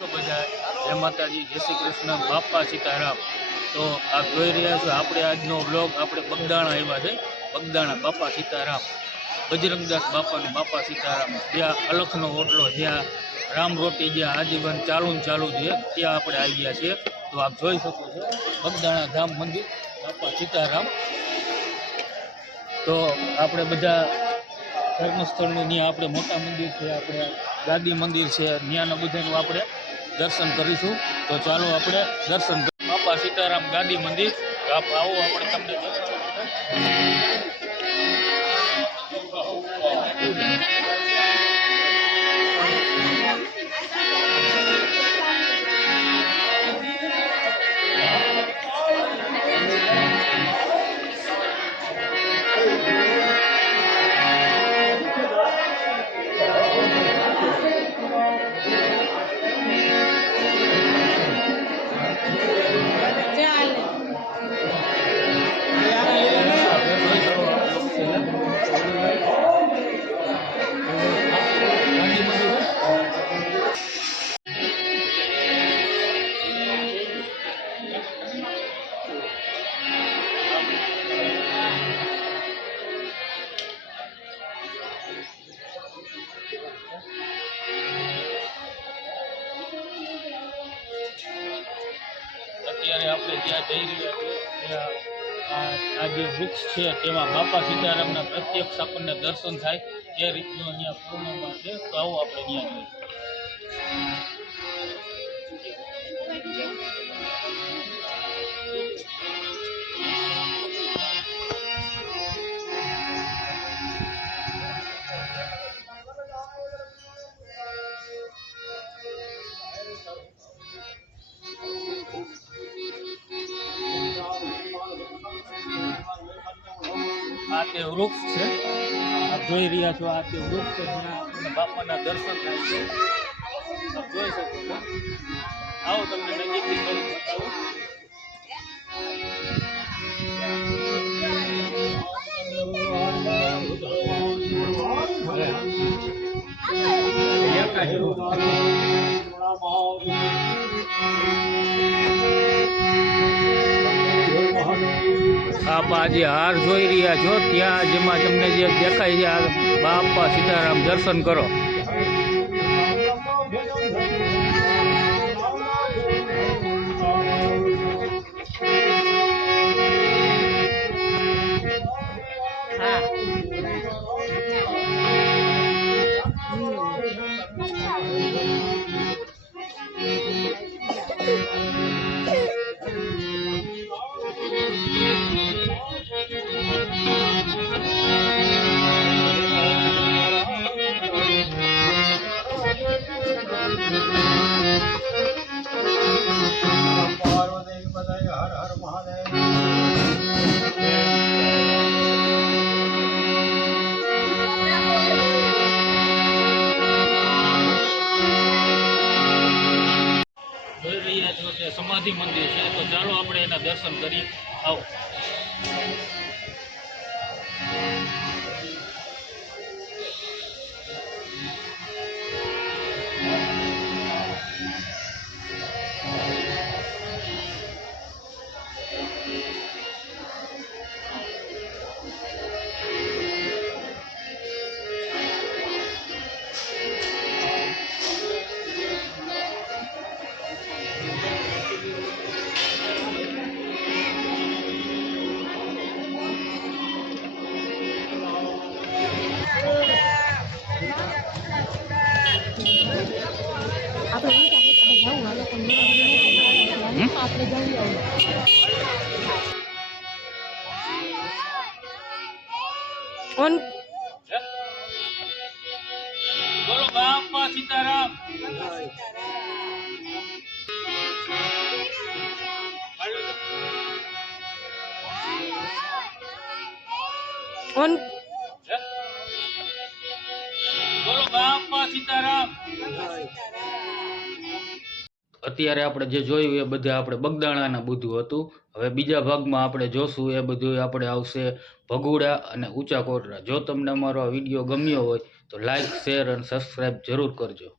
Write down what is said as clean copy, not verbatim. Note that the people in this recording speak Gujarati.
બધા જય માતાજી, જય શ્રી કૃષ્ણ, બાપા સીતારામ। તો આપ જોઈ રહ્યા છો આપણે આજનો બ્લોગ આપણે બગદાણા આવ્યા છે। બગદાણા બાપા સીતારામ, બજરંગદાસ બાપાનું બાપા સીતારામ, જ્યાં અલખનો ઓટલો, જ્યાં રામ રોટી, જ્યાં આજીવન ચાલુ છે, ત્યાં આપણે આવી ગયા છીએ। તો આપ જોઈ શકો છો બગદાણા ધામ મંદિર બાપા સીતારામ। તો આપણે બધા ધર્મસ્થળનું ત્યાં આપણે મોટા મંદિર છે, આપણે ગાદી મંદિર છે, ત્યાંના બધાનું આપણે દર્શન કરીશું। તો ચાલો આપણે દર્શન બાપા સીતારામ ગાદી મંદિર। તો આપ આવો, આપણે તમને અત્યારે આપણે જ્યાં જઈ રહ્યા છીએ ત્યાં આ જે વૃક્ષ છે તેમાં બાપા સીતારામના પ્રત્યક્ષ આપણને દર્શન થાય એ રીતનું અહીંયા પૂર્ણમાં છે। તો આવો આપણે ત્યાં જોઈએ। આ તે વૃક્ષ છે, આપ જોઈ રહ્યા છો, આ તે વૃક્ષ છે જ્યાં આપણને બાપાના દર્શન થાય છે। આપ જોઈ શકો છો। આવો તમને નજીકથી થોડું બતાવું। આપ આજે હાર જોઈ રહ્યા છો, ત્યાં જેમાં તમને જે દેખાય છે આ બાપા સીતારામ, દર્શન કરો। જોઈ રહ્યા છો તે સમાધિ મંદિર છે, તો ચાલો આપણે એના દર્શન કરી આવો। બોલો બાપા સીતારામ। બોલો બાપા સીતારામ। અત્યારે આપણે જે જોયું એ બધું આપણે બગદાણાના બધું હતું। હવે બીજા ભાગમાં આપણે જોશું, એ બધું આપણે આવશે ભગુડા અને ઊંચા કોટડા। જો તમને અમારો આ વિડીયો ગમ્યો હોય તો લાઈક, શેર અને સબસ્ક્રાઈબ જરૂર કરજો।